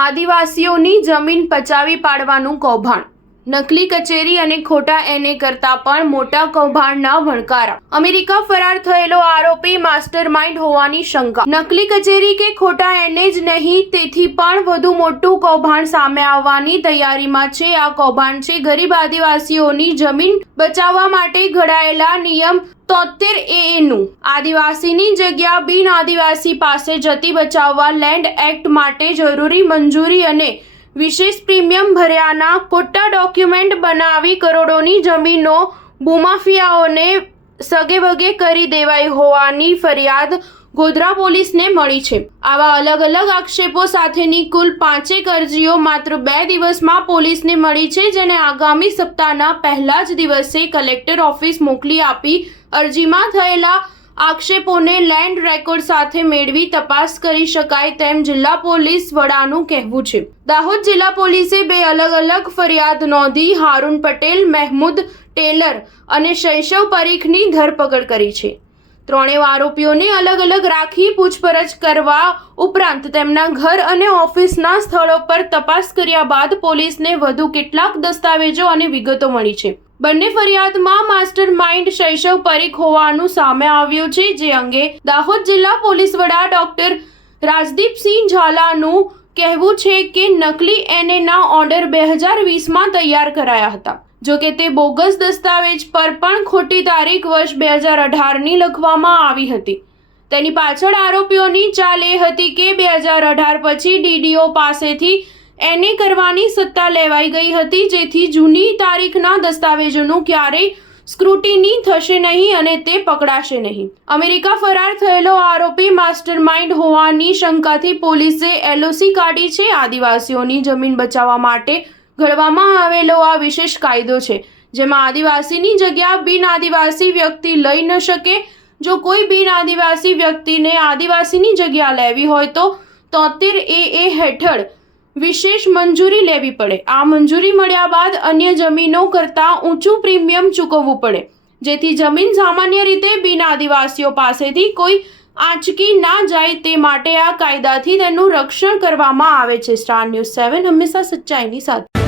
આદિવાસીઓની જમીન પચાવી પાડવાનું કૌભાંડ, નકલી કચેરી અને ખોટા એને કરતા પણ મોટા કૌભાંડના ભણકારા। અમેરિકા ફરાર થયેલો આરોપી માસ્ટરમાઇન્ડ હોવાની શંકા। નકલી કચેરી કે ખોટા એને જ નહીં, તેથી પણ વધુ મોટું કૌભાંડ સામે આવવાની તૈયારીમાં છે। આ કૌભાંડ છે ગરીબ આદિવાસીઓની જમીન બચાવવા માટે ઘડાયેલા નિયમ 73A નું। આદિવાસીની જગ્યા બિન આદિવાસી પાસે જતી બચાવવા લેન્ડ એક્ટ માટે જરૂરી મંજૂરી અને વિશેષ પ્રીમિયમ ભર્યાના ખોટા ડોક્યુમેન્ટ બનાવી કરોડોની જમીનો ભૂમાફિયાઓને સગેવગે કરી દેવાઈ હોવાની ફરિયાદ ગોધરા પોલીસને મળી છે। આવા અલગ અલગ આક્ષેપો સાથેની કુલ 5 અરજીઓ માત્ર 2 દિવસમાં પોલીસને મળી છે, જેને આગામી સપ્તાહના પહેલા જ દિવસે કલેક્ટર ઓફિસ મોકલી આપી અરજીમાં થયેલા આક્ષેપોને લેન્ડ રેકોર્ડ સાથે મેળવી તપાસ કરી શકાય તેમ જિલ્લા પોલીસ વડાનું કહેવું છે। દાહોદ જિલ્લા પોલીસે 2 અલગ અલગ ફરિયાદ નોંધી હારૂન પટેલ, મહેમૂદ ટેલર અને શૈશવ પરીખની ધરપકડ કરી છે। ત્રણેય આરોપીઓને અલગ અલગ રાખી પૂછપરછ કરવા ઉપરાંત તેમના ઘર અને ઓફિસના સ્થળો પર તપાસ કર્યા બાદ પોલીસને વધુ કેટલાક દસ્તાવેજો અને વિગતો મળી છે। બંને ફરિયાદમાં માસ્ટરમાઇન્ડ શૈશવ પરીખ હોવાનું સામે આવ્યું છે, જે અંગે દાહોદ જિલ્લા પોલીસ વડા ડોક્ટર રાજદીપસિંહ ઝાલાનું કહેવું છે કે નકલી એનએના ઓર્ડર 2020માં તૈયાર કરાયા હતા, જો કે તે બોગસ દસ્તાવેજ પર પણ ખોટી તારીખ વર્ષ 2018ની લખવામાં આવી હતી। તેની પાછળ આરોપીઓની ચાલ એ હતી કે 2018 પછી ડીડીઓ પાસેથી એને કરવાની સત્તા લેવાઈ ગઈ હતી, જેથી જૂની તારીખના દસ્તાવેજોનું ક્યારેય સ્ક્રુટિની થશે નહીં અને તે પકડાશે નહીં। અમેરિકા ફરાર થયેલો આરોપી માસ્ટરમાઇન્ડ હોવાની શંકાથી પોલીસે એલઓસી કાઢી છે। આદિવાસીઓની જમીન બચાવવા માટે ઘડવામાં આવેલો આ વિશેષ કાયદો છે, જેમાં આદિવાસીની જગ્યા બિન આદિવાસી વ્યક્તિ લઈ ન શકે। જો કોઈ બિન આદિવાસી વ્યક્તિને આદિવાસીની જગ્યા લેવી હોય તો 73A હેઠળ વિશેષ મંજૂરી લેવી પડે। આ મંજૂરી મળ્યા બાદ અન્ય જમીનો કરતાં ઊંચું પ્રીમિયમ ચૂકવવું પડે, જેથી જમીન સામાન્ય રીતે બિન આદિવાસીઓ પાસેથી કોઈ આંચકી ના જાય તે માટે આ કાયદાથી તેનું રક્ષણ કરવામાં આવે છે। સ્ટાર ન્યૂઝ 7 હંમેશા સચ્ચાઈની સાથે।